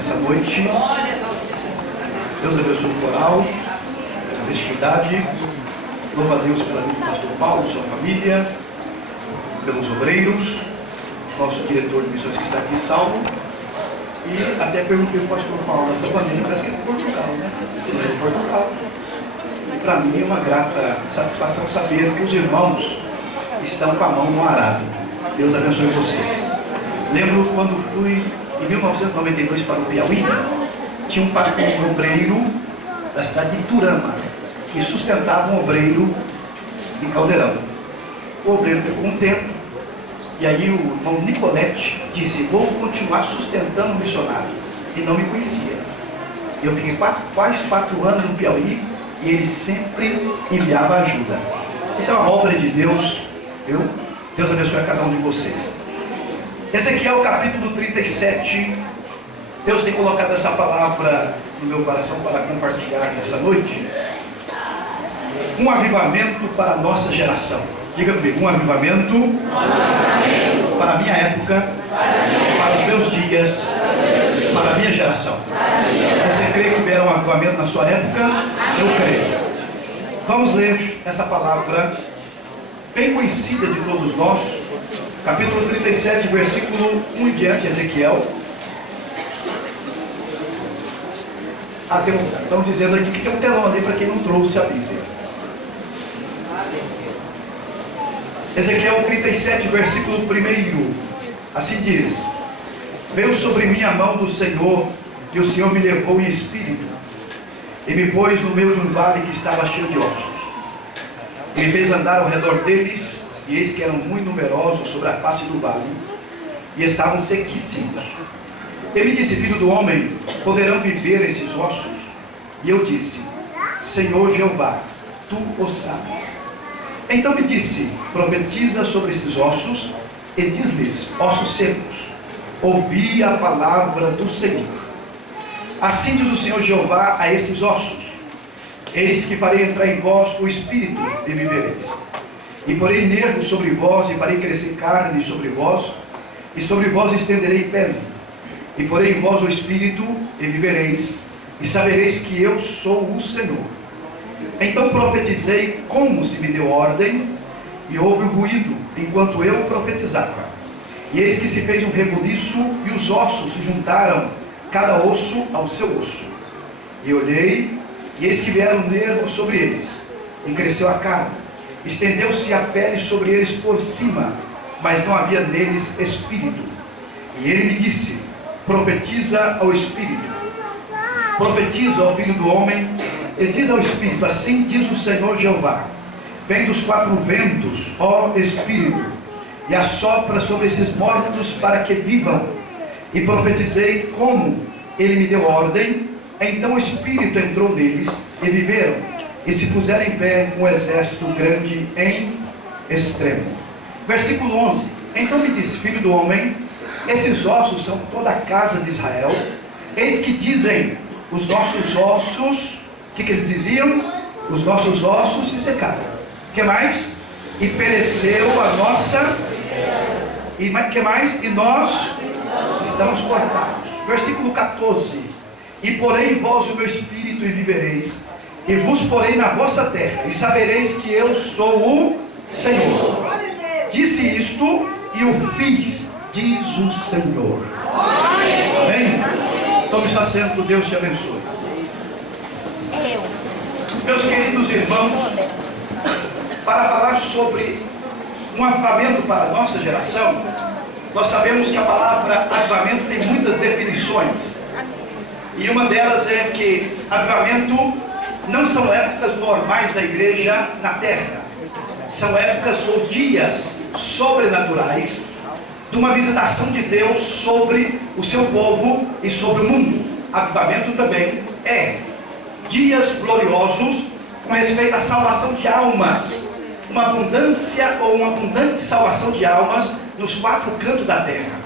nessa noite. Deus abençoe o coral, a festividade. Louva a Deus pela vida do pastor Paulo, sua família, pelos obreiros, nosso diretor de missões que está aqui, Salvo. E até perguntei ao pastor Paulo, essa família parece que é de Portugal, né? É de Portugal. Para mim é uma grata satisfação saber que os irmãos estão com a mão no arado. Deus abençoe vocês. Lembro quando fui em 1992 para o Piauí, tinha um obreiro da cidade de Iturama, que sustentava um obreiro em Caldeirão. O obreiro ficou um tempo, e aí o irmão Nicolete disse: vou continuar sustentando o missionário, e não me conhecia. Eu fiquei quase 4 anos no Piauí, e ele sempre enviava ajuda. Então a obra de Deus, Deus abençoe a cada um de vocês. Ezequiel capítulo 37, Deus tem colocado essa palavra no meu coração para compartilhar nessa noite. Um avivamento para a nossa geração. Diga comigo, um avivamento para a minha época, para os meus dias, para a minha geração. Você crê que houver um avivamento na sua época? Eu creio. Vamos ler essa palavra bem conhecida de todos nós, capítulo 37, versículo 1 em diante, Ezequiel. Estão dizendo aqui que tem um telão ali para quem não trouxe a Bíblia. Ezequiel 37, versículo 1. Assim diz: veio sobre mim a mão do Senhor, e o Senhor me levou em espírito, e me pôs no meio de um vale que estava cheio de ossos. E me fez andar ao redor deles, e eis que eram muito numerosos sobre a face do vale, e estavam sequíssimos. Ele me disse: filho do homem, poderão viver esses ossos? E eu disse: Senhor Jeová, tu o sabes. Então me disse: profetiza sobre esses ossos, e diz-lhes: ossos secos, ouvi a palavra do Senhor. Assim diz o Senhor Jeová a esses ossos: eis que farei entrar em vós o espírito, e vivereis. E porei nervos sobre vós, e farei crescer carne sobre vós, e sobre vós estenderei pele. E porei em vós o espírito, e vivereis, e sabereis que eu sou o Senhor. Então profetizei como se me deu ordem, e houve um ruído, enquanto eu profetizava. E eis que se fez um rebuliço, e os ossos se juntaram, cada osso ao seu osso. E olhei, e eis que vieram nervos sobre eles, e cresceu a carne, estendeu-se a pele sobre eles por cima, mas não havia neles espírito. E ele me disse: profetiza ao espírito, profetiza ao filho do homem, e diz ao espírito: assim diz o Senhor Jeová: vem dos 4 ventos, ó espírito, e assopra sobre esses mortos para que vivam. E profetizei como ele me deu ordem. Então o espírito entrou neles, e viveram, e se puseram em pé um exército grande em extremo. Versículo 11. Então me disse: filho do homem, esses ossos são toda a casa de Israel. Eis que dizem os nossos ossos. O que eles diziam? Os nossos ossos se secaram. O que mais? E pereceu a nossa. E que mais? E nós estamos cortados. Versículo 14. E porei em vós o meu espírito, e vivereis, e vos porei na vossa terra, e sabereis que eu sou o Senhor. Disse isto, e o fiz, diz o Senhor. Amém? Tome seu assento, Deus te abençoe. Meus queridos irmãos, para falar sobre um avivamento para a nossa geração, nós sabemos que a palavra avivamento tem muitas definições. E uma delas é que avivamento não são épocas normais da igreja na terra. São épocas ou dias sobrenaturais de uma visitação de Deus sobre o seu povo e sobre o mundo. Avivamento também é dias gloriosos com respeito à salvação de almas, uma abundância ou uma abundante salvação de almas nos 4 cantos da terra.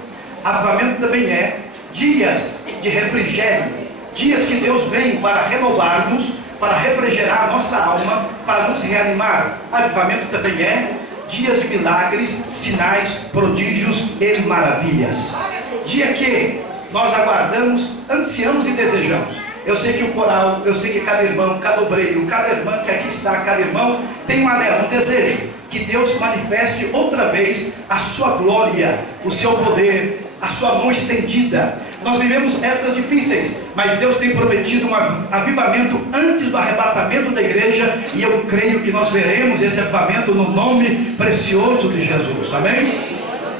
Avivamento também é dias de refrigério, dias que Deus vem para renovar-nos, para refrigerar a nossa alma, para nos reanimar. Avivamento também é dias de milagres, sinais, prodígios e maravilhas. Dia que nós aguardamos, ansiamos e desejamos. Eu sei que o coral, eu sei que cada irmão, cada obreiro, cada irmã que aqui está, cada irmão tem um anelo, um desejo, que Deus manifeste outra vez a sua glória, o seu poder, a sua mão estendida. Nós vivemos épocas difíceis, mas Deus tem prometido um avivamento antes do arrebatamento da igreja, e eu creio que nós veremos esse avivamento no nome precioso de Jesus, amém?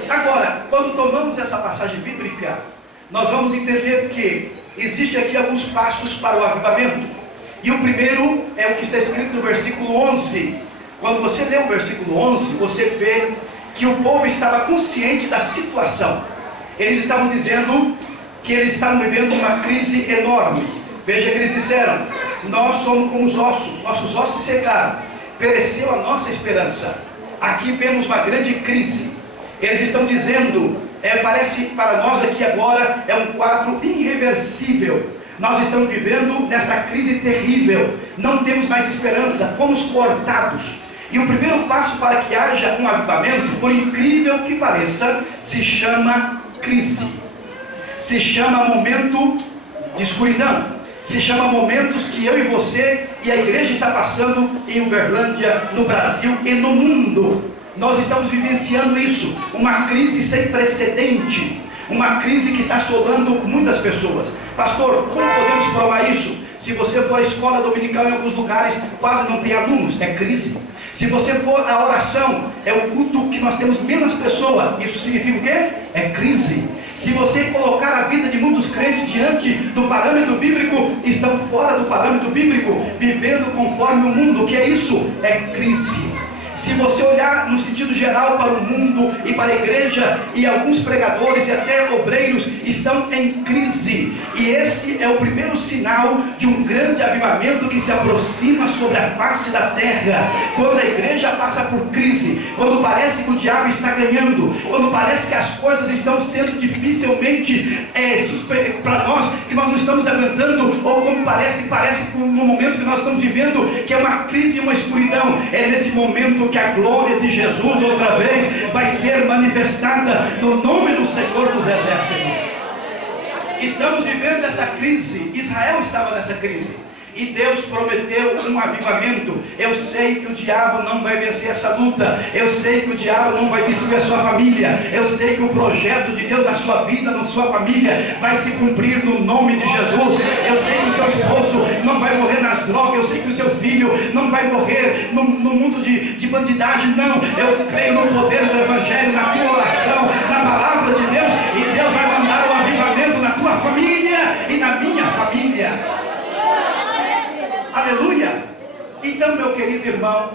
Agora, quando tomamos essa passagem bíblica, nós vamos entender que existe aqui alguns passos para o avivamento, e o primeiro é o que está escrito no versículo 11. Quando você lê o versículo 11, você vê que o povo estava consciente da situação. Eles estavam dizendo que eles estavam vivendo uma crise enorme. Veja que eles disseram: nós somos como os ossos, nossos ossos se secaram, pereceu a nossa esperança. Aqui vemos uma grande crise. Eles estão dizendo, parece para nós aqui agora, é um quadro irreversível. Nós estamos vivendo nesta crise terrível, não temos mais esperança, fomos cortados. E o primeiro passo para que haja um avivamento, por incrível que pareça, se chama crise. Se chama momento de escuridão. Se chama momentos que eu e você e a igreja está passando em Uberlândia, no Brasil e no mundo. Nós estamos vivenciando isso, uma crise sem precedente, uma crise que está assolando muitas pessoas. Pastor, como podemos provar isso? Se você for à escola dominical, em alguns lugares quase não tem alunos, é crise. Se você for à oração, é o culto que nós temos menos pessoas, isso significa o quê? É crise. Se você colocar a vida de muitos crentes diante do parâmetro bíblico, estão fora do parâmetro bíblico, vivendo conforme o mundo. O que é isso? É crise. Se você olhar no sentido geral para o mundo e para a igreja, e alguns pregadores e até obreiros estão em crise, e esse é o primeiro sinal de um grande avivamento que se aproxima sobre a face da terra. Quando a igreja passa por crise, quando parece que o diabo está ganhando, quando parece que as coisas estão sendo dificilmente para nós, que nós não estamos aguentando, ou como parece no momento que nós estamos vivendo, que é uma crise e uma escuridão, é nesse momento que a glória de Jesus outra vez vai ser manifestada no nome do Senhor dos Exércitos. Estamos vivendo essa crise. Israel estava nessa crise e Deus prometeu um avivamento. Eu sei que o diabo não vai vencer essa luta, eu sei que o diabo não vai destruir a sua família, eu sei que o projeto de Deus na sua vida, na sua família, vai se cumprir no nome de Jesus. Eu sei que o seu esposo não vai morrer nas drogas, eu sei que o seu filho não vai morrer no mundo de bandidagem, não. Eu creio no poder do Evangelho, na tua oração, na palavra de Deus, e Deus vai mandar o avivamento na tua família e na minha família. Aleluia! Então, meu querido irmão,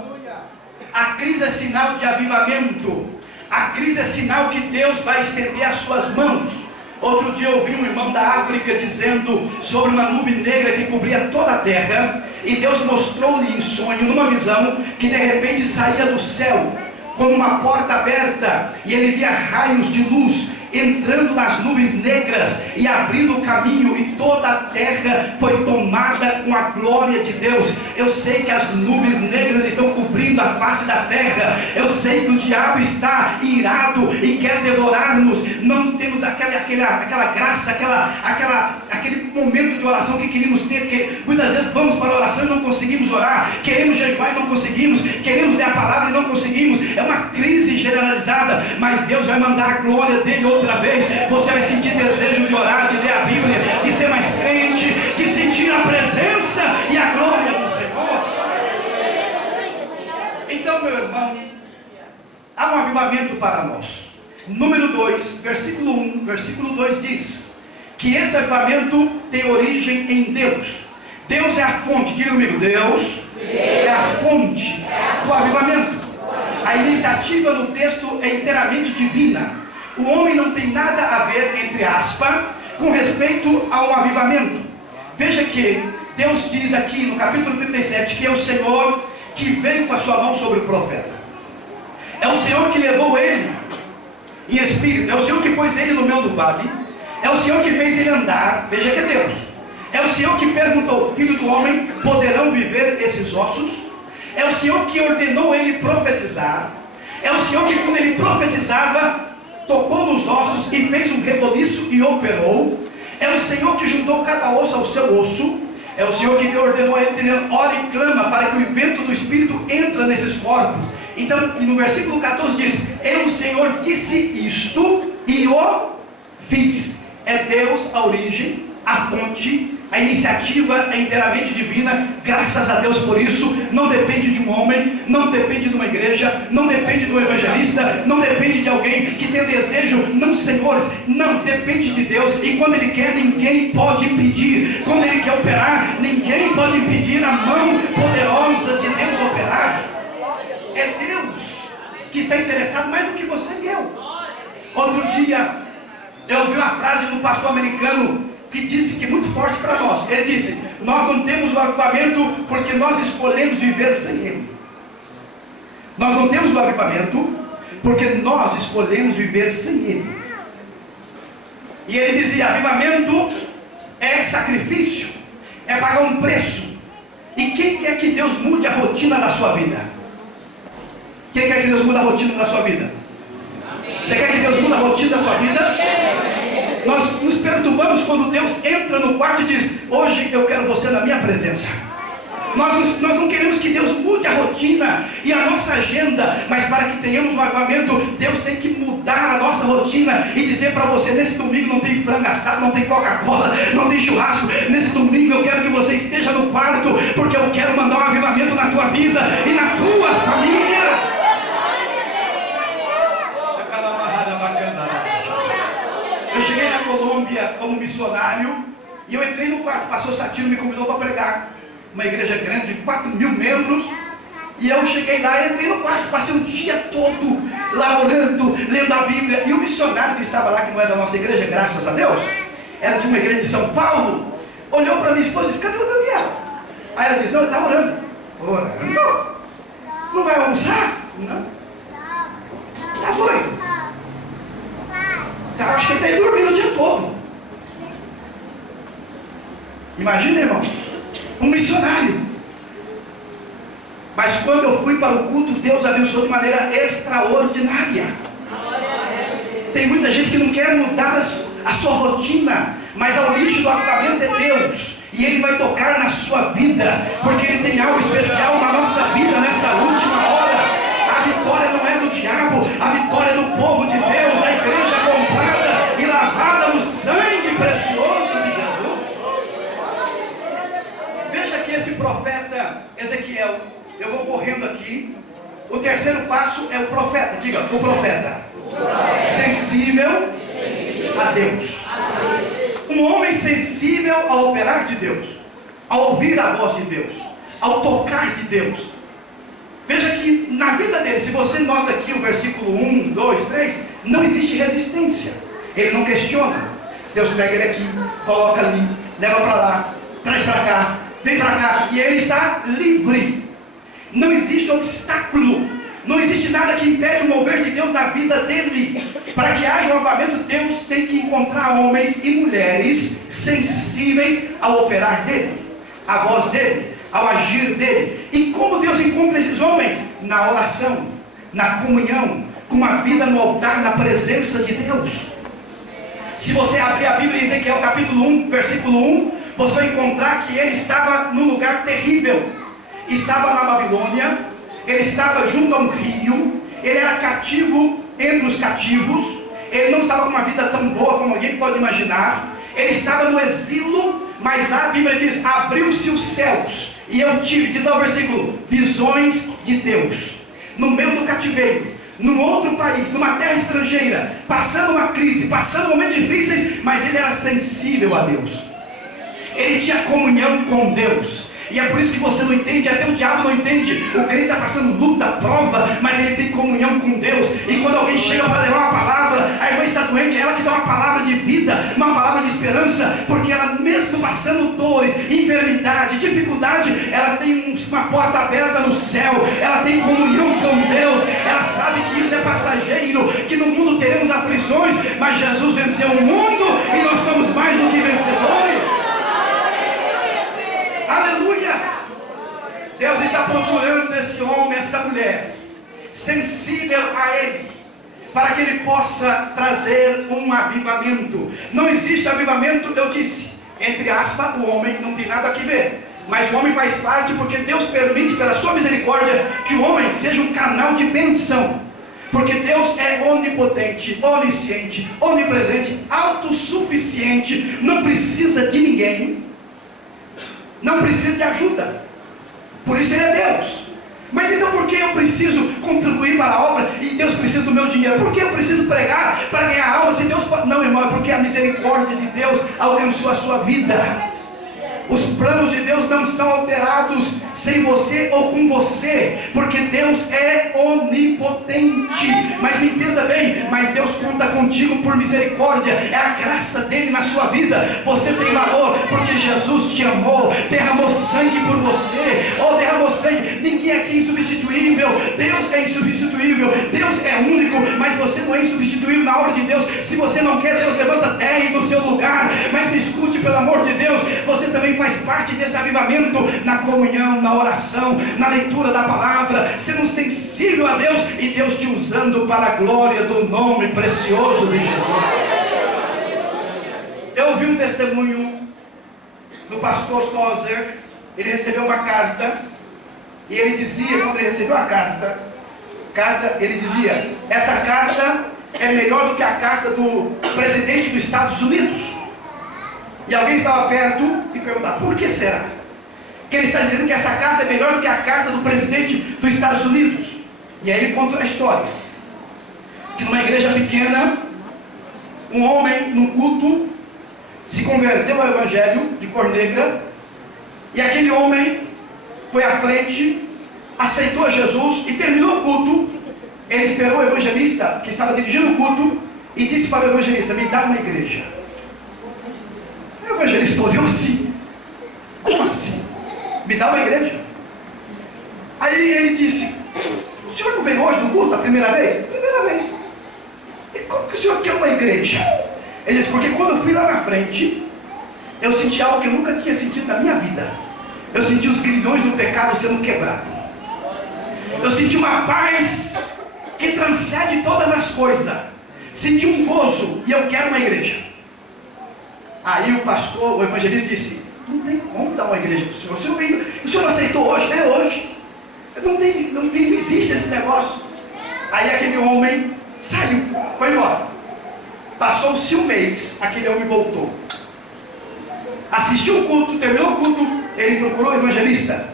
a crise é sinal de avivamento. A crise é sinal que Deus vai estender as suas mãos. Outro dia eu ouvi um irmão da África dizendo sobre uma nuvem negra que cobria toda a terra, e Deus mostrou-lhe em sonho, numa visão, que de repente saía do céu como uma porta aberta, e ele via raios de luz entrando nas nuvens negras e abrindo o caminho, e toda a terra foi tomada com a glória de Deus. Eu sei que as nuvens negras estão cobrindo a face da terra. Eu sei que o diabo está irado e quer devorar-nos. Não temos aquela graça, aquele momento de oração que queríamos ter, que muitas vezes vamos para a oração e não conseguimos orar, queremos jejuar e não conseguimos, queremos ler a palavra e não conseguimos. É uma crise generalizada, mas Deus vai mandar a glória dele outra vez. Você vai sentir desejo de orar, de ler a Bíblia, de ser mais crente, de sentir a presença e a glória do Senhor. Então, meu irmão, há um avivamento para nós. Número 2, versículo 1, versículo 2 diz que esse avivamento tem origem em Deus. Deus é a fonte, diga comigo, Deus é a fonte do avivamento. A iniciativa no texto é inteiramente divina. O homem não tem nada a ver, entre aspas, com respeito ao avivamento. Veja que Deus diz aqui no capítulo 37 que é o Senhor que veio com a sua mão sobre o profeta. É o Senhor que levou ele em espírito. É o Senhor que pôs ele no meio do vale. É o Senhor que fez ele andar. Veja que é Deus. É o Senhor que perguntou: filho do homem, poderão viver esses ossos? É o Senhor que ordenou ele profetizar. É o Senhor que, quando ele profetizava, tocou nos ossos e fez um reboliço e operou. É o Senhor que juntou cada osso ao seu osso. É o Senhor que ordenou a ele, dizendo: ora e clama para que o vento do Espírito entre nesses corpos. Então, e no versículo 14 diz: eu, o Senhor, disse isto e o fiz. É Deus a origem, a fonte, a iniciativa é inteiramente divina. Graças a Deus por isso. Não depende de um homem, não depende de uma igreja, não depende de um evangelista, não depende de alguém que tenha desejo. Não, senhores, não, depende de Deus. E quando Ele quer, ninguém pode impedir. Quando Ele quer operar, ninguém pode impedir a mão poderosa de Deus operar. É Deus que está interessado mais do que você e eu. Outro dia eu ouvi uma frase de um pastor americano que disse que é muito forte para nós. Ele disse: nós não temos o avivamento porque nós escolhemos viver sem Ele. Nós não temos o avivamento porque nós escolhemos viver sem Ele. E ele dizia: avivamento é sacrifício, é pagar um preço. E quem quer que Deus mude a rotina da sua vida? Quem quer que Deus mude a rotina da sua vida? Você quer que Deus mude a rotina da sua vida? Nós nos perturbamos quando Deus entra no quarto e diz: hoje eu quero você na minha presença. Nós não queremos que Deus mude a rotina e a nossa agenda, mas para que tenhamos um avivamento, Deus tem que mudar a nossa rotina e dizer para você: nesse domingo não tem frango assado, não tem Coca-Cola, não tem churrasco. Nesse domingo eu quero que você esteja no quarto, porque eu quero mandar um avivamento na tua vida e na tua família. Eu cheguei na Colômbia como missionário e eu entrei no quarto. O pastor Satiro me convidou para pregar. Uma igreja grande de 4.000 membros. E eu cheguei lá e entrei no quarto. Passei o dia todo lá orando, lendo a Bíblia. E o missionário que estava lá, que não é da nossa igreja, graças a Deus, era de uma igreja de São Paulo, olhou para minha esposa e disse: cadê o Daniel? Aí ela disse: não, ele está orando. Orando? Não vai almoçar? Não. Tá doido? Eu acho que ele está dormindo o dia todo. Imagina, irmão, um missionário. Mas quando eu fui para o culto, Deus abençoou de maneira extraordinária. Tem muita gente que não quer mudar a sua rotina, mas a origem do avivamento é Deus. E Ele vai tocar na sua vida, porque Ele tem algo especial na nossa vida nessa última hora. A vitória não é do diabo, a vitória é do povo de Deus, da igreja comprada e lavada no sangue precioso de Jesus. Veja que esse profeta Ezequiel, eu vou correndo aqui. O terceiro passo é o profeta. Diga, o profeta sensível a Deus. Um homem sensível ao operar de Deus, ao ouvir a voz de Deus, ao tocar de Deus. Veja que na vida dele, se você nota aqui o versículo 1, 2, 3, não existe resistência. Ele não questiona. Deus pega ele aqui, coloca ali, leva para lá, traz para cá, vem para cá, e ele está livre. Não existe obstáculo, não existe nada que impede o mover de Deus na vida dele. Para que haja um avivamento, Deus tem que encontrar homens e mulheres sensíveis ao operar dele, à voz dele, ao agir dele. E como Deus encontra esses homens? Na oração, na comunhão, com uma vida no altar, na presença de Deus. Se você abrir a Bíblia em Ezequiel capítulo 1, versículo 1, você vai encontrar que ele estava num lugar terrível. Estava na Babilônia, ele estava junto a um rio, ele era cativo entre os cativos, ele não estava com uma vida tão boa como alguém pode imaginar, ele estava no exílio, mas lá a Bíblia diz: abriu-se os céus, e eu tive, diz lá o versículo, visões de Deus, no meio do cativeiro, num outro país, numa terra estrangeira, passando uma crise, passando momentos difíceis, mas ele era sensível a Deus, ele tinha comunhão com Deus. E é por isso que você não entende, até o diabo não entende. O crente está passando luta, prova, mas ele tem comunhão com Deus. E quando alguém chega para levar uma palavra, a irmã está doente, é ela que dá uma palavra de vida, uma palavra de esperança, porque ela, mesmo passando dores, enfermidade, dificuldade, ela tem uma porta aberta no céu, ela tem comunhão com Deus, ela sabe que isso é passageiro, que no mundo teremos aflições, mas Jesus venceu o mundo e nós somos mais do que vencedores. Aleluia! Deus está procurando esse homem, essa mulher, sensível a Ele, para que Ele possa trazer um avivamento. Não existe avivamento, eu disse, entre aspas, o homem não tem nada a ver. Mas o homem faz parte porque Deus permite, pela sua misericórdia, que o homem seja um canal de bênção. Porque Deus é onipotente, onisciente, onipresente, autossuficiente, não precisa de ninguém, não precisa de ajuda. Por isso Ele é Deus. Mas então por que eu preciso contribuir para a obra e Deus precisa do meu dinheiro? Por que eu preciso pregar para ganhar alma se Deus... Não, irmão, é porque a misericórdia de Deus alcançou a sua vida. Os planos de Deus não são alterados sem você ou com você, porque Deus é onipotente. Mas me entenda bem, mas Deus conta contigo por misericórdia, é a graça dele na sua vida. Você tem valor porque Jesus te amou, derramou sangue por você, ou derramou sangue. Ninguém aqui é insubstituível, Deus é insubstituível, Deus é único, mas você não é insubstituível na obra de Deus. Se você não quer, Deus levanta 10 no seu lugar, mas me escute, pelo amor de Deus, você também faz parte desse avivamento na comunhão, na oração, na leitura da palavra, sendo sensível a Deus e Deus te usando para a glória do nome precioso de Jesus. Eu ouvi um testemunho do pastor Tozer. Ele recebeu uma carta e ele dizia, quando ele recebeu a carta, ele dizia: essa carta é melhor do que a carta do presidente dos Estados Unidos. E alguém estava perto e perguntava: por que será? Que ele está dizendo que essa carta é melhor do que a carta do presidente dos Estados Unidos. E aí ele conta a história, que numa igreja pequena, um homem num culto se converteu ao evangelho de cor negra, e aquele homem foi à frente, aceitou a Jesus e terminou o culto. Ele esperou o evangelista que estava dirigindo o culto e disse para o evangelista: me dá uma igreja. O evangelista olhou assim: como assim? Me dá uma igreja? Aí ele disse: o senhor não veio hoje no culto a primeira vez? Primeira vez. E como que o senhor quer uma igreja? Ele disse: porque quando eu fui lá na frente, eu senti algo que eu nunca tinha sentido na minha vida. Eu senti os grilhões do pecado sendo quebrados. Eu senti uma paz que transcende todas as coisas. Senti um gozo e eu quero uma igreja. Aí o pastor, o evangelista disse: não tem como dar uma igreja para o senhor. O senhor não aceitou hoje, né? Hoje. Não existe esse negócio. Aí aquele homem saiu, foi embora. Passou-se um mês, aquele homem voltou. Assistiu o culto, terminou o culto, ele procurou o evangelista.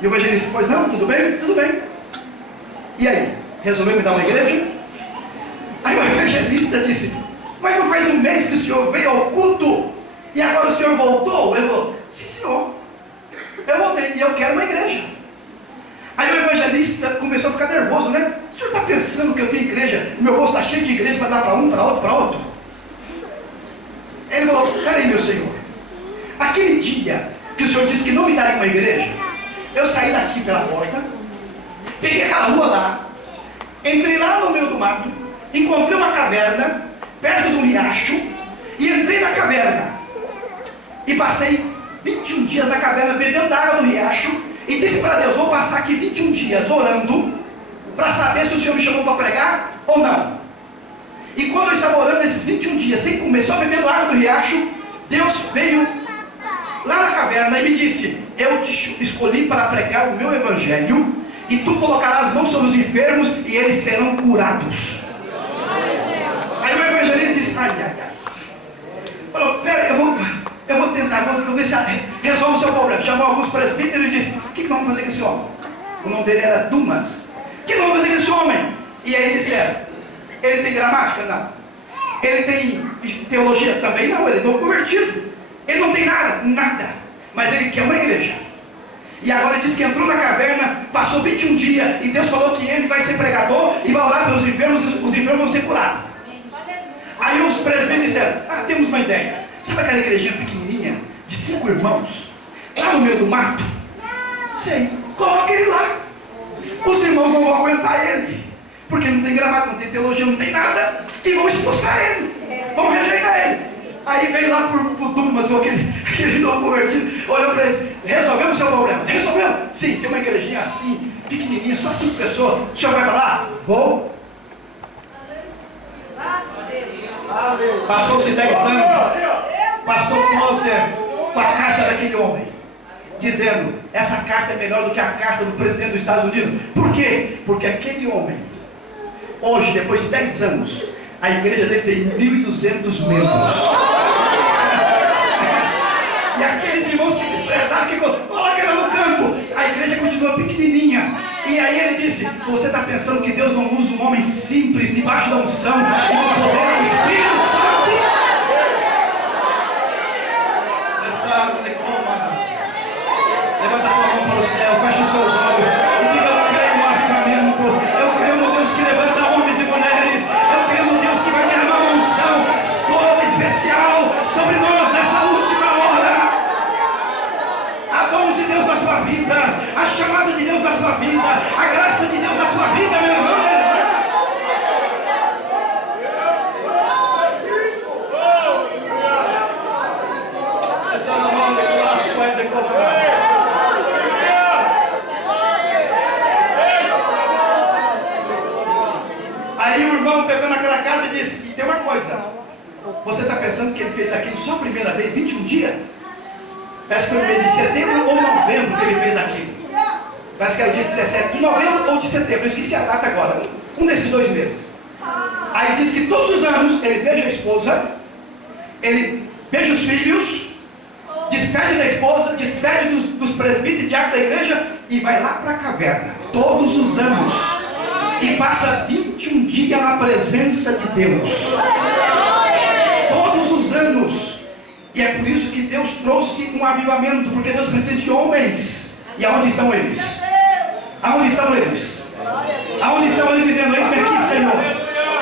E o evangelista: pois não, tudo bem? Tudo bem. E aí, resolveu me dar uma igreja? Aí o evangelista disse: mas não faz um mês que o senhor veio ao culto e agora o senhor voltou? Ele falou: sim, senhor, eu voltei e eu quero uma igreja. Aí o evangelista começou a ficar nervoso, né? O senhor está pensando que eu tenho igreja? O meu bolso está cheio de igreja para dar para um, para outro, para outro? Ele falou: peraí, meu senhor, aquele dia que o senhor disse que não me daria uma igreja, eu saí daqui pela porta, peguei aquela rua lá, entrei lá no meio do mato, encontrei uma caverna perto de um riacho e entrei na caverna e passei 21 dias na caverna bebendo da água do riacho e disse para Deus: vou passar aqui 21 dias orando para saber se o Senhor me chamou para pregar ou não. E quando eu estava orando nesses 21 dias sem comer, só bebendo água do riacho, Deus veio lá na caverna e me disse: eu te escolhi para pregar o meu evangelho e tu colocarás as mãos sobre os enfermos e eles serão curados. Aí o evangelista disse: ai, ai, ai. Falou: pera, eu vou tentar, vou ver se resolve o seu problema. Chamou alguns presbíteros e disse: o que vamos fazer com esse homem? O nome dele era Dumas. O que vamos fazer com esse homem? E aí disseram: ele tem gramática? Não. Ele tem teologia? Também não. Ele não é convertido. Ele não tem nada, nada. Mas ele quer uma igreja. E agora ele disse que entrou na caverna, passou 21 dias e Deus falou que ele vai ser pregador e vai orar pelos enfermos, os enfermos vão ser curados. Aí os presbíteros disseram: ah, temos uma ideia. Sabe aquela igrejinha pequenininha de 5 irmãos lá no meio do mato? Sei, coloca ele lá. Os irmãos não vão aguentar ele, porque não tem gramática, não tem teologia, não tem nada, e vão expulsar ele, vão rejeitar ele. Aí veio lá por Dumas, aquele novo convertido, olhou para ele: resolvemos o seu problema? Resolveu? Sim, tem uma igrejinha assim, pequenininha, só 5 pessoas. O senhor vai para lá? Vou. Passou-se 10 anos. Pastor Closer com a carta daquele homem, dizendo: essa carta é melhor do que a carta do presidente dos Estados Unidos. Por quê? Porque aquele homem, hoje, depois de 10 anos, a igreja dele tem 1.200 membros. E aqueles irmãos que desprezaram, que coloca ela no canto, a igreja continua pequenininha. E aí ele disse: você está pensando que Deus não usa um homem simples, debaixo da unção e do poder do Espírito Santo? Levanta a tua mão para o céu, fecha os teus olhos e diga: eu creio no avivamento, eu creio no Deus que levanta homens e mulheres, eu creio no Deus que vai derramar uma unção toda especial sobre nós nessa última hora. A dons de Deus na tua vida, a chamada de Deus na tua vida, a graça de Deus na tua vida, meu irmão, minha irmã. Essa é a mão de coração e de coração. Aí o irmão pegou naquela carta e disse: e tem uma coisa, você está pensando que ele fez aquilo só a primeira vez, 21 dias? Parece que foi no mês de setembro ou novembro que ele fez aquilo. Parece que era o dia 17 de novembro ou de setembro, eu esqueci a data agora, um desses 2 meses. Aí diz que todos os anos ele beija a esposa, ele beija os filhos, despede da esposa, despede dos presbíteros e diáconos da igreja e vai lá para a caverna, todos os anos. E passa 21 dias na presença de Deus. Todos os anos. E é por isso que Deus trouxe um avivamento. Porque Deus precisa de homens. E aonde estão eles? Aonde estão eles? Aonde estão eles dizendo: eis-me aqui, Senhor.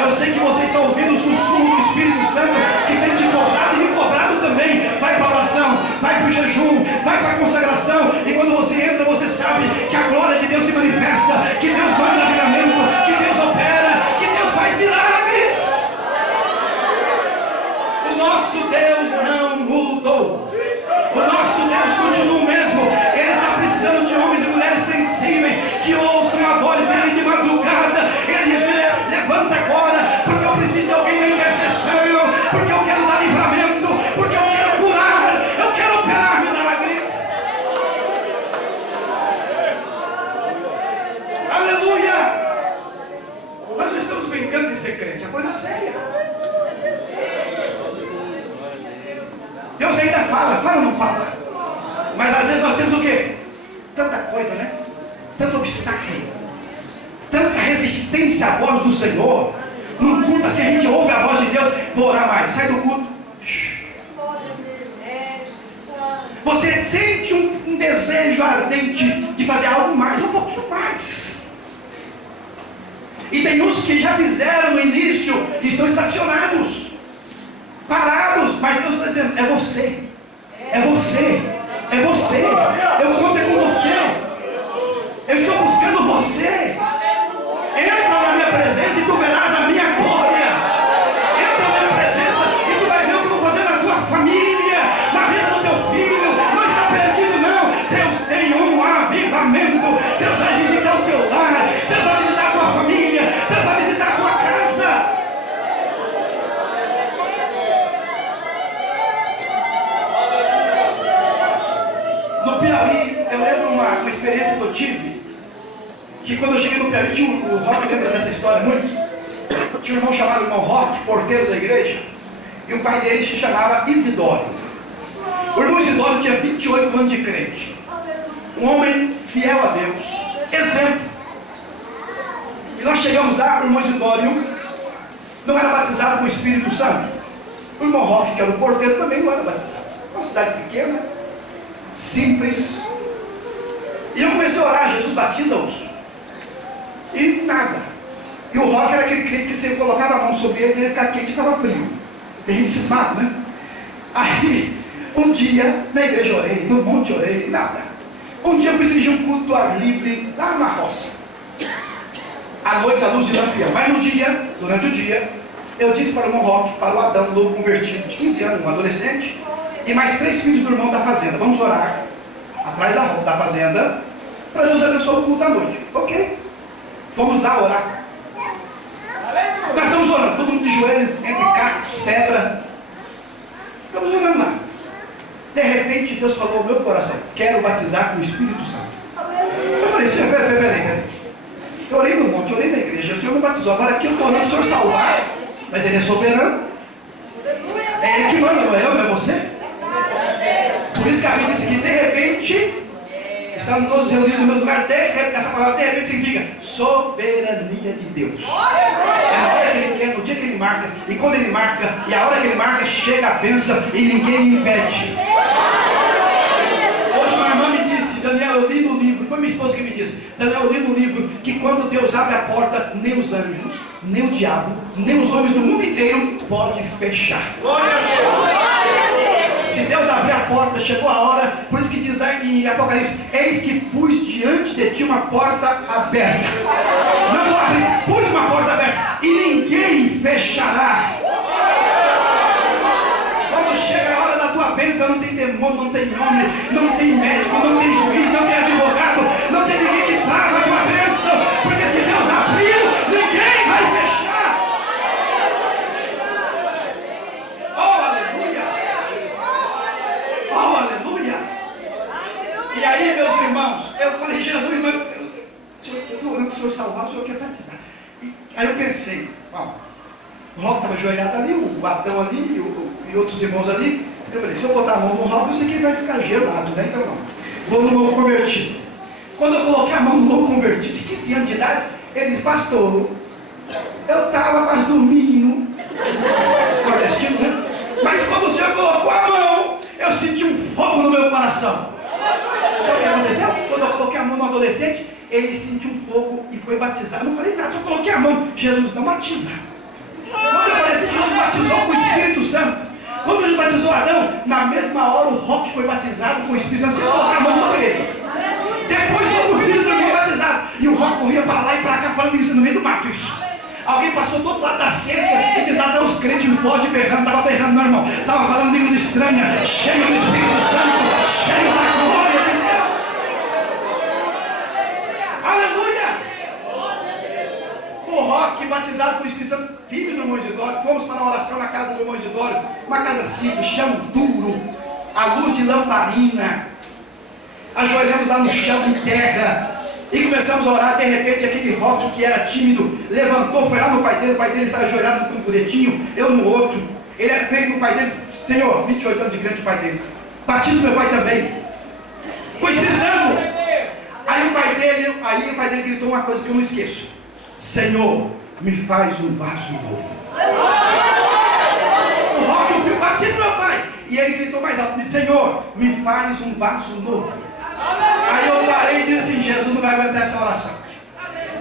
Eu sei que você está ouvindo o sussurro do Espírito Santo, que tem te cobrado e me cobrado também. Vai para a oração, vai para o jejum, vai para a consagração. E quando você entra, você sabe que a glória de Deus se manifesta, que Deus manda avivamento, que Deus opera, que Deus faz milagres. O nosso Deus não mudou. O nosso Deus continua o mesmo. Ele está precisando de homens e mulheres sensíveis, que ouçam a voz dele de madrugada. Ele diz: levanta agora, porque eu preciso de alguém na intercessão, porque eu quero dar livramento, porque eu quero curar, eu quero operar milagres. Aleluia! Nós não estamos brincando de ser crente, é coisa séria. Deus ainda fala ou não fala? Mas às vezes nós temos o quê? Tanta coisa, né? Tanto obstáculo, tanta resistência à voz do Senhor. Num culto assim, a gente ouve a voz de Deus, vou orar mais, sai do culto. Você sente um desejo ardente de fazer algo mais, um pouquinho mais. E tem uns que já fizeram no início e estão estacionados, parados, mas Deus está dizendo: é você, é você, é você. Eu conto com você. Eu estou buscando você. Entra na minha presença e tu verás a minha glória. Entra na minha presença e tu vai ver o que eu vou fazer na tua família, na vida do teu filho. Não está perdido não. Deus tem um avivamento. Deus vai visitar o teu lar. Deus vai visitar a tua família. Deus vai visitar a tua casa. No Piauí, eu lembro uma experiência que eu tive, que quando eu cheguei no Piauí, tinha o Rock, lembra dessa história muito? Tinha um irmão chamado irmão Rock, porteiro da igreja, e o pai dele se chamava Isidoro. O irmão Isidoro tinha 28 anos de crente, um homem fiel a Deus, exemplo. E nós chegamos lá, o irmão Isidoro não era batizado com o Espírito Santo. O irmão Rock, que era o porteiro, também não era batizado. Uma cidade pequena, simples. E eu comecei a orar: Jesus, batiza-os. E nada. E o Rock era aquele crente que sempre colocava a mão sobre ele, ele ficava quente e ficava frio. Tem gente cismado, né? Aí, um dia, na igreja orei, no monte orei, nada. Um dia eu fui dirigir um culto ao ar livre, lá na roça. À noite, a luz de lampião. Mas no dia, durante o dia, eu disse para o irmão Rock, para o Adão, novo convertido, de 15 anos, um adolescente, e mais 3 filhos do irmão da fazenda: vamos orar atrás da fazenda, para Deus abençoar o culto à noite. Ok. Fomos lá orar. Nós estamos orando, todo mundo de joelho, entre cactos, pedra. Estamos orando lá. De repente Deus falou ao meu coração: quero batizar com o Espírito Santo. Eu falei: Senhor, peraí. Eu orei no monte, eu orei na igreja, o Senhor me batizou. Agora aqui eu estou orando para o Senhor salvar. Mas Ele é soberano. É Ele que manda, não é eu, não é você? Por isso que a Bíblia diz que de repente, estamos todos reunidos no mesmo lugar. Essa palavra de repente significa soberania de Deus. É na hora que Ele quer, no dia que Ele marca. E quando Ele marca, e a hora que Ele marca, chega a bênção e ninguém impede. Hoje uma irmã me disse: Daniel, eu li no livro, foi minha esposa que me disse: Daniel, eu li no livro que quando Deus abre a porta, nem os anjos, nem o diabo, nem os homens do mundo inteiro pode fechar. Se Deus abrir a porta, chegou a hora. Por isso que diz lá em Apocalipse: eis que pus diante de ti uma porta aberta. Não vou abrir, pus uma porta aberta e ninguém fechará. Quando chega a hora da tua bênção, não tem demônio, não tem nome, não tem médico, não tem juiz, não tem advogado, não tem ninguém que trava a tua bênção, porque se Deus abriu, ninguém vai fechar. Oh, aleluia! Oh, aleluia! E aí, meus irmãos, eu falei: Jesus, mas eu estou orando para o Senhor salvar, o Senhor quer batizar. E aí eu pensei: bom, o Roque estava ajoelhado ali, o Adão ali e outros irmãos ali. Eu falei: se eu botar a mão no Roque, eu sei que ele vai ficar gelado, né? Então não, vou no novo convertido. Quando eu coloquei a mão no novo convertido, de 15 anos de idade, ele disse: pastor, eu estava quase dormindo, nordestino, né? Mas quando o Senhor colocou a mão, eu senti um fogo no meu coração. Sabe o que aconteceu? Quando eu coloquei a mão no adolescente, ele sentiu um fogo e foi batizado. Eu não falei nada, só coloquei a mão. Jesus não batiza. Quando eu falei assim, Jesus batizou com o Espírito Santo. Quando ele batizou Adão, na mesma hora o Roque foi batizado com o Espírito Santo, sem colocar a mão sobre ele. Depois foi o filho do irmão batizado. E o Roque corria para lá e para cá, falando isso no meio do mato. Isso. Alguém passou do outro lado da cerca e diz: lá os crentes no bode berrando. Estava berrando, não, irmão. Estava falando línguas estranhas, cheio do Espírito Santo, cheio da glória de Deus. Aleluia! O Roque batizado com o Espírito Santo, filho do irmão Isidório. Fomos para a oração na casa do irmão Isidório. Uma casa simples, chão duro, a luz de lamparina. Ajoelhamos lá no chão em terra e começamos a orar. De repente aquele Roque que era tímido levantou, foi lá no pai dele. O pai dele estava ajoelhado no curetinho, eu no outro. Ele veio no pai dele: Senhor, 28 anos de crente, o pai dele, batiza meu pai também com o Espírito Santo. Aí o pai dele gritou uma coisa que eu não esqueço: Senhor, me faz um vaso novo. O Roque, o filho: batiza meu pai. E ele gritou mais alto: Senhor, me faz um vaso novo. Aí eu parei e disse assim: Jesus não vai aguentar essa oração.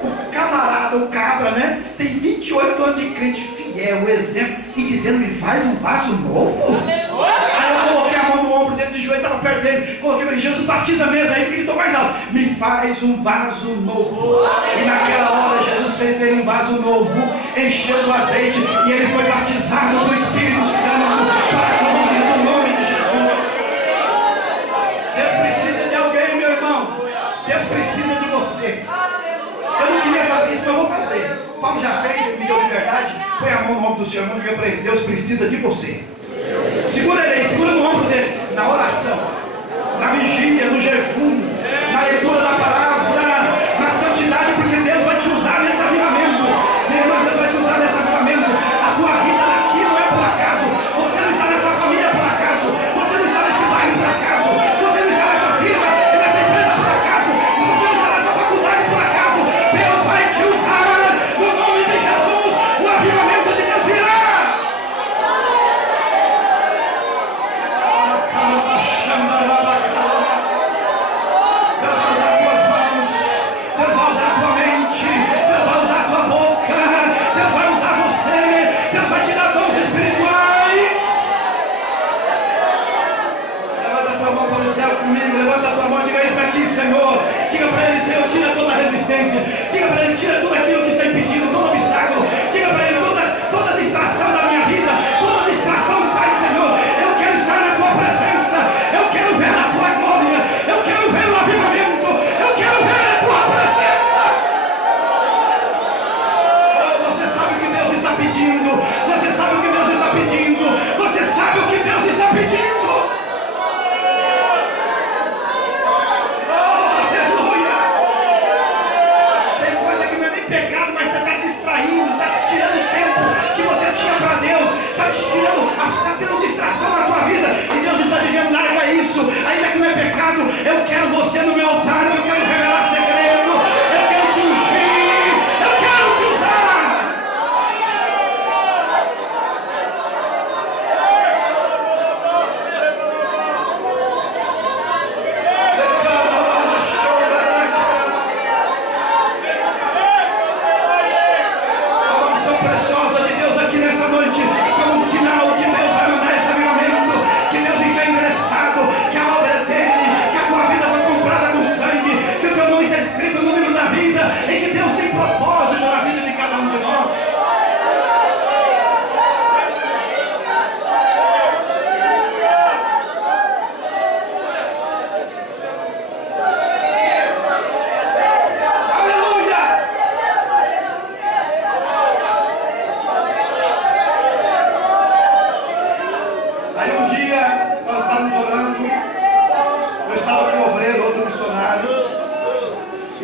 O camarada, o cabra, né? Tem 28 anos de crente fiel, o exemplo, e dizendo: me faz um vaso novo? Aí eu coloquei a mão no ombro dele, de joelho, estava perto dele. Coloquei para ele: Jesus, batiza mesmo. Aí ele gritou mais alto: me faz um vaso novo. E naquela hora Jesus fez dele um vaso novo, encheu do azeite, e ele foi batizado com o Espírito Santo para a glória do nome de Jesus. Deus precisa de alguém, meu irmão. Deus precisa de você. Eu não queria fazer isso, mas eu vou fazer. O Paulo já fez, ele me deu liberdade. Põe a mão no ombro do Senhor, e eu para ele: Deus precisa de você. Segura ele aí, segura no ombro dele. Na oração, na vigília, no jejum, na leitura da palavra, na santidade, porque Deus vai te usar nesse avivamento. Minha irmã, Deus vai te usar nesse avivamento. A tua vida aqui não é por acaso. Você não está nessa família por acaso. Você não está nesse bairro por acaso. Você não está nessa firma e nessa empresa por acaso. Você não está nessa faculdade por acaso. Deus vai te usar. No nome de Jesus, o avivamento de Deus virá. Deus vai usar tuas mãos, Deus vai usar tua mente, Deus vai usar tua boca, Deus vai usar você, Deus vai te dar dons espirituais. Levanta a tua mão para o céu comigo, levanta a tua mão e diga isso aqui: Senhor. Diga para ele: Senhor, tira toda a resistência. Diga para ele: tira tudo aquilo que está impedindo, todo obstáculo. Diga para ele: toda distração da minha vida, toda distração sai, Senhor. Eu quero estar na tua presença, eu quero ver a tua glória, eu quero ver o avivamento, eu quero ver a tua presença. Oh, você sabe o que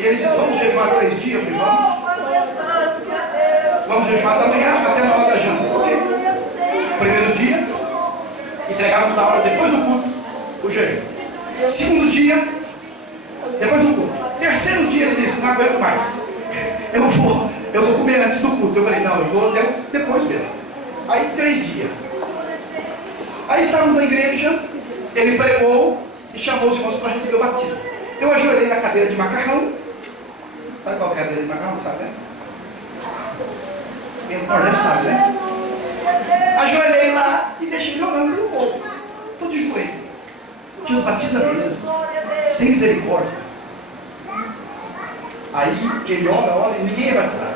E ele diz, vamos jejuar 3 dias? Eu falei, vamos. Vamos jejuar da manhã até na hora da janta. Por quê? Primeiro dia, entregávamos na hora depois do culto o jejum. Segundo dia, depois do culto. Terceiro dia ele disse, não aguento mais. Eu vou comer antes do culto. Eu falei, não, eu vou depois mesmo. Aí 3 dias. Aí estávamos na igreja, ele pregou e chamou os irmãos para receber o batismo. Eu ajoelhei na cadeira de macarrão. Sabe qual é a cadeira de macarrão? Sabe, né? Quem não sabe, né? Ajoelhei lá e deixei ele orando pelo povo. Estou de joelho. Deus batiza mesmo. Tem misericórdia. Aí ele ora e ninguém é batizado.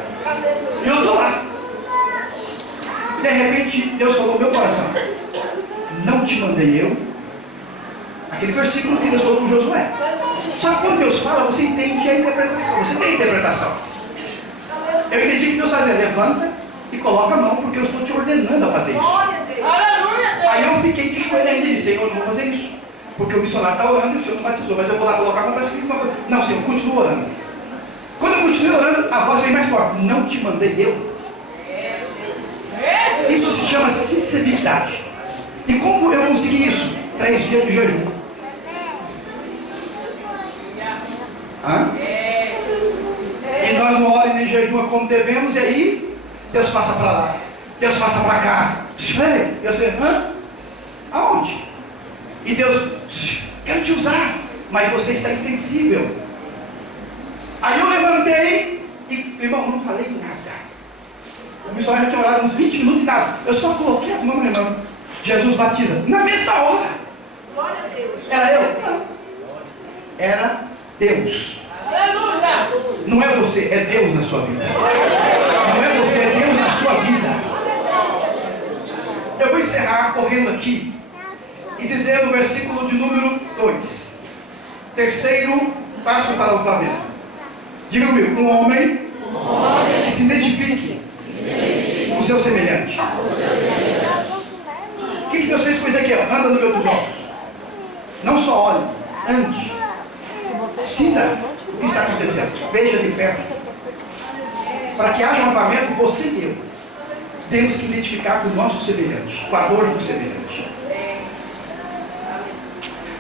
E eu estou lá. De repente Deus falou no meu coração, não te mandei eu. Aquele versículo que Deus falou com Josué. Só que quando Deus fala, você entende a interpretação. Você tem a interpretação. Eu entendi que Deus fazia, levanta e coloca a mão, porque eu estou te ordenando a fazer isso. Aí eu fiquei de joelho ainda e disse, Senhor, eu não vou fazer isso, porque o missionário está orando e o Senhor não batizou, mas eu vou lá colocar a mão, parece que uma coisa. Não, Senhor, continua orando. Quando eu continuo orando, a voz vem mais forte, não te mandei eu. Isso se chama sinceridade. E como eu consegui isso? 3 dias de jejum. Hã? E nós não oramos nem jejum como devemos, e aí Deus passa para lá, Deus passa para cá. Deus falei, hã? Aonde? E Deus, quero te usar, mas você está insensível. Aí eu levantei e, irmão, não falei nada. O missionário já tinha orado uns 20 minutos e nada. Eu só coloquei as mãos, irmão. Jesus batiza. Na mesma hora. Glória a Deus. Era eu? Não. Era Deus. Não é você, é Deus na sua vida. Não é você, é Deus na sua vida. Eu vou encerrar correndo aqui e dizer no versículo de número 2. Terceiro passo para o avivamento. Diga comigo, um homem que se identifique com o seu semelhante. O que Deus fez com Ezequiel? Anda no meio dos ossos. Não só olhe, ande. Sinta o que está acontecendo. Veja de perto. Para que haja um avivamento, você e eu temos que identificar com o nosso semelhante, com a dor do semelhante.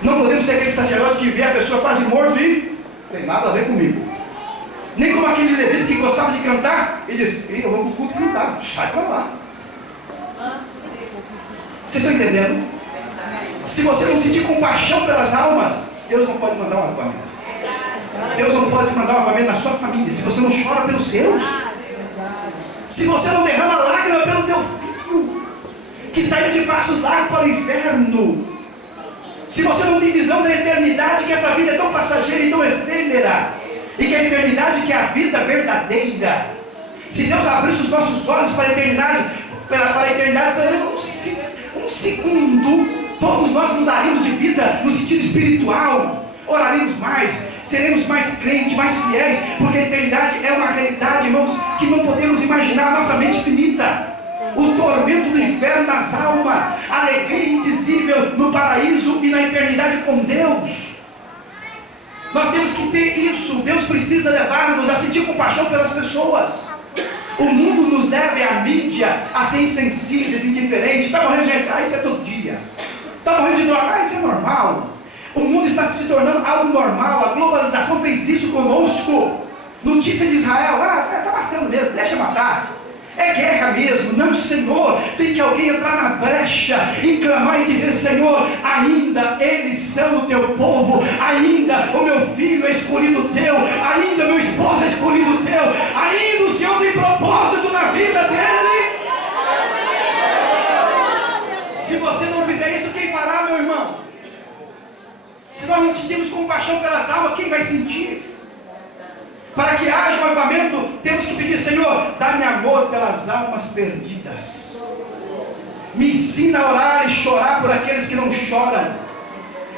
Não podemos ser aquele sacerdote que vê a pessoa quase morto e não tem nada a ver comigo. Nem como aquele levita que gostava de cantar e diz, eu vou para o culto cantar, sai para lá. Vocês estão entendendo? Se você não sentir compaixão pelas almas, Deus não pode mandar um avivamento. Deus não pode mandar um avivamento na sua família. Se você não chora pelos seus, se você não derrama lágrima pelo teu filho que está indo de braços largos para o inferno, se você não tem visão da eternidade, que essa vida é tão passageira e tão efêmera, e que a eternidade que é a vida verdadeira, se Deus abrisse os nossos olhos para a eternidade, para a eternidade, pelo menos um segundo, todos nós mudaríamos de vida no sentido espiritual, oraremos mais, seremos mais crentes, mais fiéis, porque a eternidade é uma realidade, irmãos, que não podemos imaginar, a nossa mente finita. O tormento do inferno nas almas, a alegria indizível no paraíso e na eternidade com Deus. Nós temos que ter isso. Deus precisa levar-nos a sentir compaixão pelas pessoas. O mundo nos leva à mídia a ser insensíveis, indiferentes. Está morrendo de gente, isso é todo dia. Está morrendo de droga, isso é normal. O mundo está se tornando algo normal. A globalização fez isso conosco. Notícia de Israel, está matando mesmo, deixa matar. É guerra mesmo. Não, Senhor, tem que alguém entrar na brecha e clamar e dizer, Senhor, ainda eles são o teu povo, ainda o meu filho é escolhido teu, ainda meu esposo é escolhido teu, ainda o Senhor tem propósito na vida dele. Se você não fizer isso, quem fará, meu irmão? Se nós não sentirmos compaixão pelas almas, quem vai sentir? Para que haja um avivamento, temos que pedir, Senhor, dá-me amor pelas almas perdidas. Me ensina a orar e chorar por aqueles que não choram.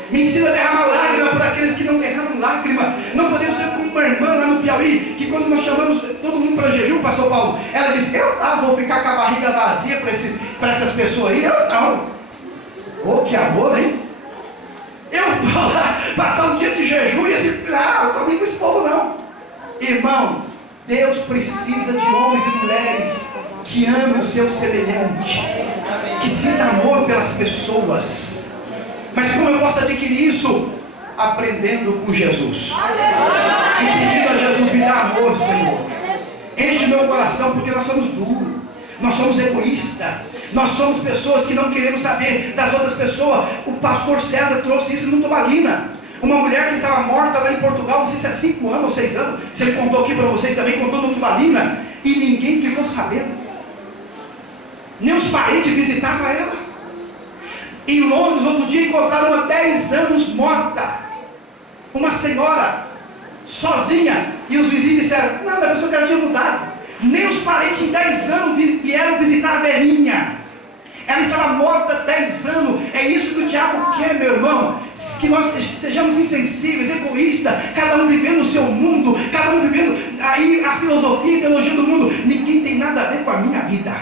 Me ensina a derramar lágrima por aqueles que não derramam lágrima. Não podemos ser como uma irmã lá no Piauí, que quando nós chamamos todo mundo para jejum, pastor Paulo, ela disse, eu vou ficar com a barriga vazia para essas pessoas aí? Eu não. Oh, que amor, hein? Eu vou lá passar um dia de jejum e esse, eu estou nem com esse povo não. Irmão, Deus precisa de homens e mulheres que amem o seu semelhante, que sinta amor pelas pessoas. Mas como eu posso adquirir isso? Aprendendo com Jesus e pedindo a Jesus: me dá amor, Senhor, enche meu coração, porque nós somos duros, nós somos egoístas, nós somos pessoas que não queremos saber das outras pessoas. O pastor César trouxe isso no Tobalina, uma mulher que estava morta lá em Portugal, não sei se há 5 anos ou 6 anos, se ele contou aqui para vocês também, contou no Tobalina, e ninguém ficou sabendo, nem os parentes visitavam ela. Em Londres, outro dia, encontraram uma 10 anos morta, uma senhora, sozinha, e os vizinhos disseram: não, a pessoa que ela tinha mudado. Nem os parentes em 10 anos vieram visitar a velhinha. Ela estava morta há 10 anos. É isso que o diabo quer, meu irmão, que nós sejamos insensíveis, egoístas, cada um vivendo o seu mundo, cada um vivendo aí a filosofia, a ideologia do mundo. Ninguém tem nada a ver com a minha vida.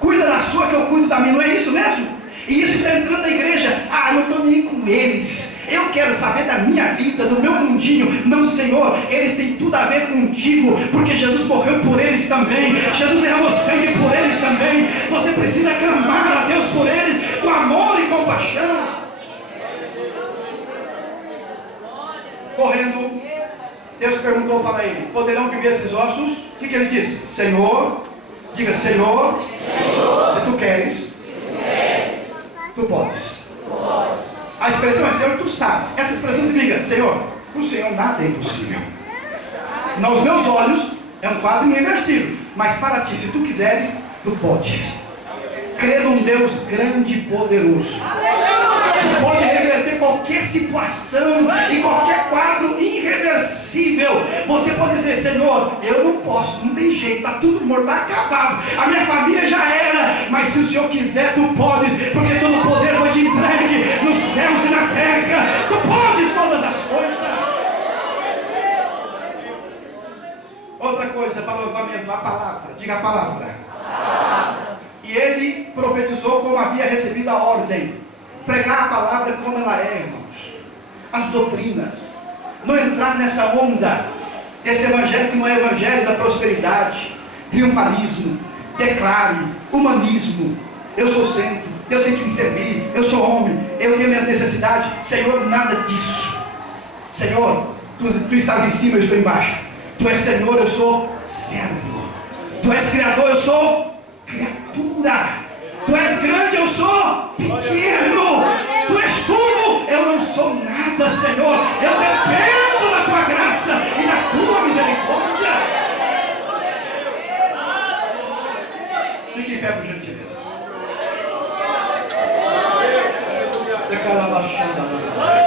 Cuida da sua que eu cuido da minha, não é isso mesmo? E isso está entrando na igreja. Ah, não estou nem com eles, eu quero saber da minha vida, do meu mundinho. Não, Senhor, eles têm tudo a ver contigo, porque Jesus morreu por eles também, Jesus derramou sangue por eles também. Você precisa clamar a Deus por eles com amor e compaixão. Correndo, Deus perguntou para ele: poderão viver esses ossos? O que ele disse? Senhor, diga: Senhor, se tu queres, tu podes. A expressão é: Senhor, tu sabes. Essa expressão significa: Senhor, para o Senhor nada é impossível. Nos meus olhos é um quadro irreversível, mas para ti, se tu quiseres, tu podes. Crê num Deus grande e poderoso, que pode reverter qualquer situação e qualquer quadro irreversível. Você pode dizer: Senhor, eu não posso, não tem jeito, está tudo morto, está acabado, a minha família já era. Mas se o Senhor quiser, tu podes, porque todo o poder foi te entregue nos céus e na terra. Tu podes todas as coisas. Outra coisa para o avivamento: a palavra. Diga: a palavra. E ele profetizou como havia recebido a ordem. Pregar a palavra como ela é, irmãos. As doutrinas. Não entrar nessa onda desse evangelho que não é evangelho da prosperidade, triunfalismo, declare, humanismo. Eu sou centro, Deus tem que me servir, eu sou homem, eu tenho minhas necessidades. Senhor, nada disso. Senhor, tu estás em cima, eu estou embaixo. Tu és Senhor, eu sou servo. Tu és Criador, eu sou criatura. Tu és grande, eu sou pequeno. Tu és tudo, eu não sou nada, Senhor. Eu dependo da tua graça e da tua misericórdia. Fique em pé, por gentileza. Declara a baixada.